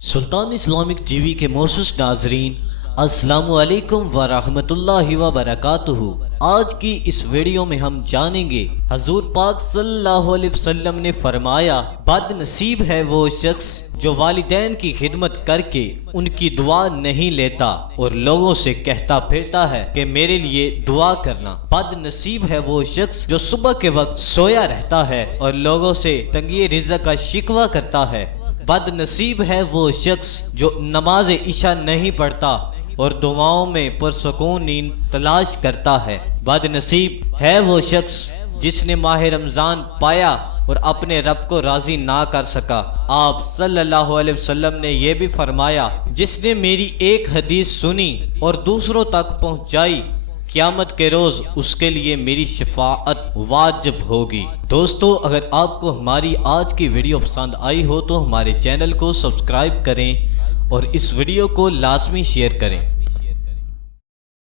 سلطان Islamic T V کے موسوس ناظرین، السلام علیکم ورحمۃ اللہ وبرکاتہ۔ آج کی اس ویڈیو میں ہم جانیں گے حضور پاک صلی اللہ علیہ وسلم نے فرمایا، بد نصیب ہے وہ شخص جو والدین کی خدمت کر کے ان کی دعا نہیں لیتا اور لوگوں سے کہتا پھرتا ہے کہ میرے لیے دعا کرنا۔ بد نصیب ہے وہ شخص جو صبح کے وقت سویا رہتا ہے اور لوگوں سے تنگی رزق کا شکوہ کرتا ہے۔ بد نصیب ہے وہ شخص جو نماز عشاء نہیں پڑھتا اور دعاؤں میں پرسکون نیند تلاش کرتا ہے۔ بد نصیب ہے وہ شخص جس نے ماہ رمضان پایا اور اپنے رب کو راضی نہ کر سکا۔ آپ صلی اللہ علیہ وسلم نے یہ بھی فرمایا، جس نے میری ایک حدیث سنی اور دوسروں تک پہنچائی، قیامت کے روز اس کے لیے میری شفاعت واجب ہوگی۔ دوستو، اگر آپ کو ہماری آج کی ویڈیو پسند آئی ہو تو ہمارے چینل کو سبسکرائب کریں اور اس ویڈیو کو لازمی شیئر کریں۔